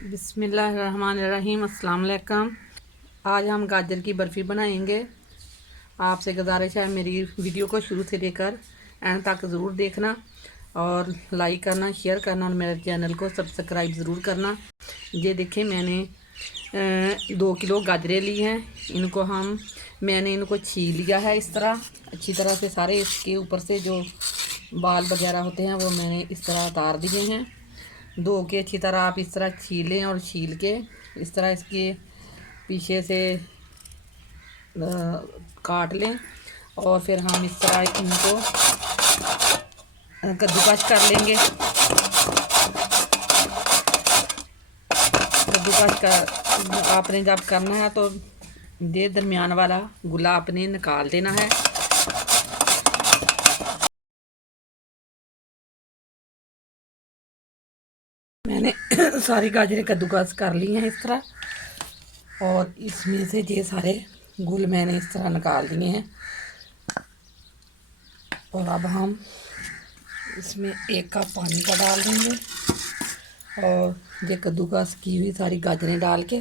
बिस्मिल्लाहिर्रहमानिर्रहीम। अस्सलाम वालेकुम। आज हम गाजर की बर्फ़ी बनाएंगे। आपसे गुजारिश है मेरी वीडियो को शुरू से लेकर एंड तक ज़रूर देखना और लाइक करना, शेयर करना और मेरे चैनल को सब्सक्राइब ज़रूर करना। ये देखें, मैंने 2 किलो गाजरें ली हैं। मैंने इनको छील लिया है इस तरह अच्छी तरह से। सारे इसके ऊपर से जो बाल वगैरह होते हैं वो मैंने इस तरह उतार दिए हैं। धो के अच्छी तरह आप इस तरह छीलें और छील के इस तरह इसके पीछे से काट लें और फिर हम इस तरह इनको कद्दूकस कर लेंगे। कद्दूकस कर आपने जब करना है तो ये दरमियान वाला गुला आपने निकाल देना है। मैंने सारी गाजरें कद्दूकस कर ली हैं इस तरह, और इसमें से ये सारे गुल मैंने इस तरह निकाल दिए हैं। और अब हम इसमें 1 कप पानी का डाल देंगे और ये कद्दूकस की हुई सारी गाजरें डाल के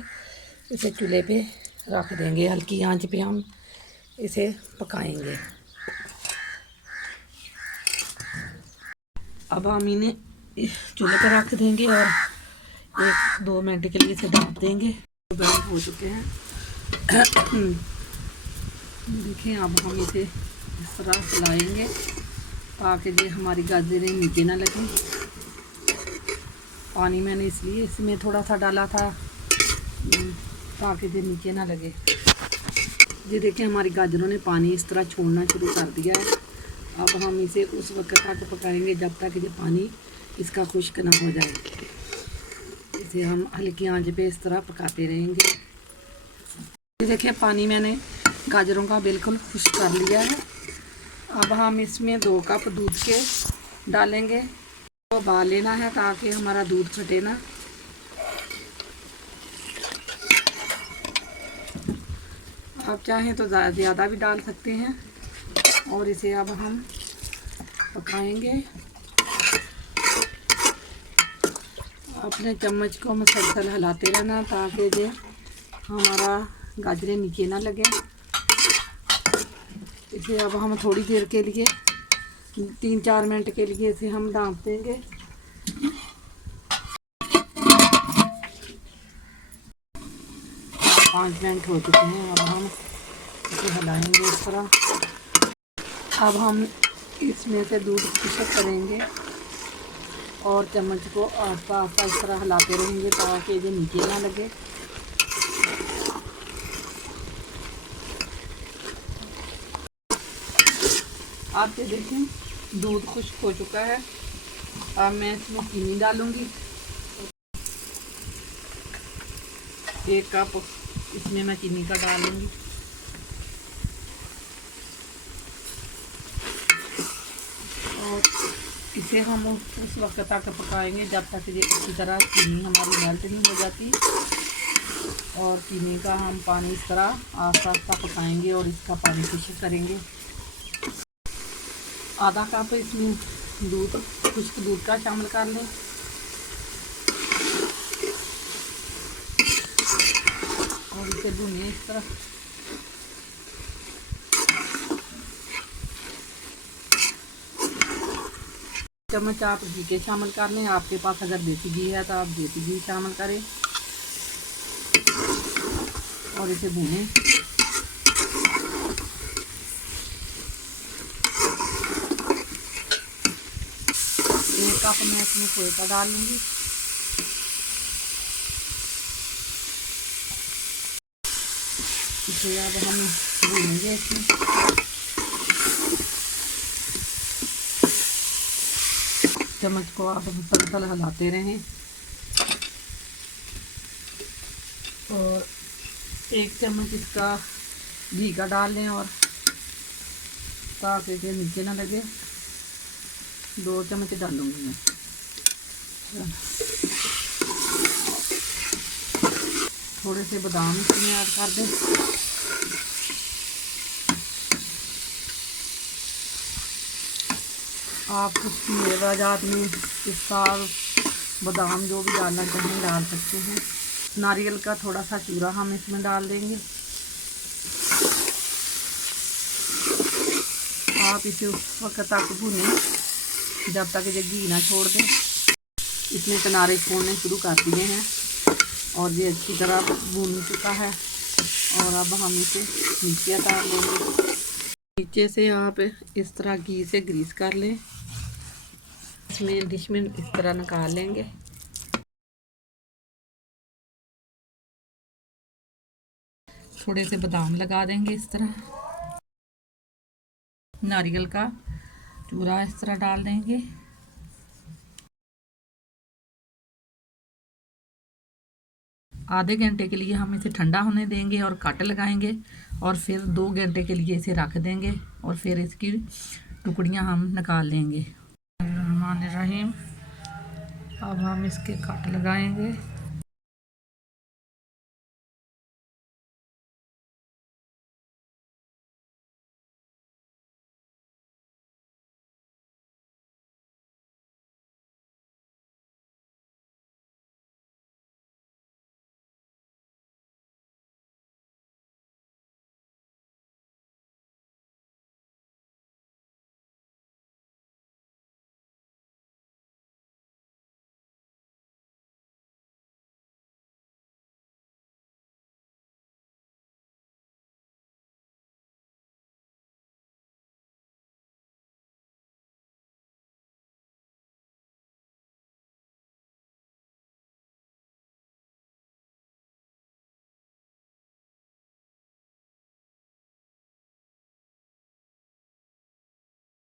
इसे चूल्हे पे रख देंगे। हल्की आंच पे हम इसे पकाएंगे। अब हम इन्हें चूल्हे पर रख देंगे और 1-2 मिनट के लिए इसे ढक देंगे। गर्म हो चुके हैं। देखें, अब हम इसे इस तरह चलाएंगे ताकि ये हमारी गाजरें नीचे ना लगें। पानी मैंने इसलिए इसमें थोड़ा सा डाला था ताकि ये नीचे ना लगे। ये देखें, हमारी गाजरों ने पानी इस तरह छोड़ना शुरू कर दिया है। अब हम इसे उस वक्त तक पकाएंगे जब तक ये पानी इसका खुश्क ना हो जाए। इसे हम हल्की आंच पे इस तरह पकाते रहेंगे। ये देखें, पानी मैंने गाजरों का बिल्कुल खुश्क कर लिया है। अब हम इसमें 2 कप दूध के डालेंगे। तो उबाल लेना है ताकि हमारा दूध फटे ना। आप चाहें तो ज़्यादा भी डाल सकते हैं। और इसे अब हम पकाएंगे। अपने चम्मच को मुसलसल हिलाते रहना ताकि ये हमारा गाजरें नीचे ना लगे। इसे अब हम थोड़ी देर के लिए 3-4 मिनट के लिए इसे हम ढाँप देंगे। पाँच मिनट हो चुके हैं। अब हम इसे हिलाएंगे इस तरह। अब हम इसमें से दूध खुश्क करेंगे और चम्मच को आस्ता आस्ता इस तरह हिलाते रहेंगे ताकि ये नीचे ना लगे। आप ये देखें, दूध खुश्क हो चुका है। अब मैं इसमें चीनी डालूंगी। 1 कप इसमें मैं चीनी का डालूंगी। और इसे हम उस वक्त तक पकाएंगे जब तक ये अच्छी तरह चीनी हमारी मेल्ट नहीं हो जाती। और चीनी का हम पानी इस तरह आस्ता आस्ता पकाएंगे और इसका पानी खुश्क करेंगे। आधा कप इसमें खुश्क दूध का शामिल कर लें। और इसे भूनें इस तरह। चम्मच आप घी के शामिल कर लें। आपके पास अगर देसी घी है तो आप देसी घी शामिल करें और इसे भूनें। 1 कप मैं इसमें खोए का डाल लूँगी। इसे अब हम भूनेंगे इसमें। चम्मच को आप मुसलसल हिलाते रहें और 1 चम्मच इसका घी का डाल लें और ताकि ये नीचे ना लगे। 2 चम्मच डालूंगी मैं। थोड़े से बादाम इसमें ऐड कर दें। आप मेवा जात में पिस्ता बादाम जो भी डालना चाहें डाल सकते हैं। नारियल का थोड़ा सा चूरा हम इसमें डाल देंगे। आप इसे उस वक्त तक भूनें जब तक ये घी ना छोड़ दें। इसमें किनारे छोड़ने शुरू कर दिए हैं और ये अच्छी तरह भून चुका है। और अब हम इसे नीचे उतार लेंगे। नीचे से आप इस तरह घी से ग्रीस कर लें। इसमें डिश में इस तरह निकाल लेंगे। थोड़े से बादाम लगा देंगे इस तरह। नारियल का चूरा इस तरह डाल देंगे। आधे घंटे के लिए हम इसे ठंडा होने देंगे और कट लगाएंगे और फिर 2 घंटे के लिए इसे रख देंगे और फिर इसकी टुकड़ियां हम निकाल लेंगे। रहीम अब हम इसके कट लगाएंगे।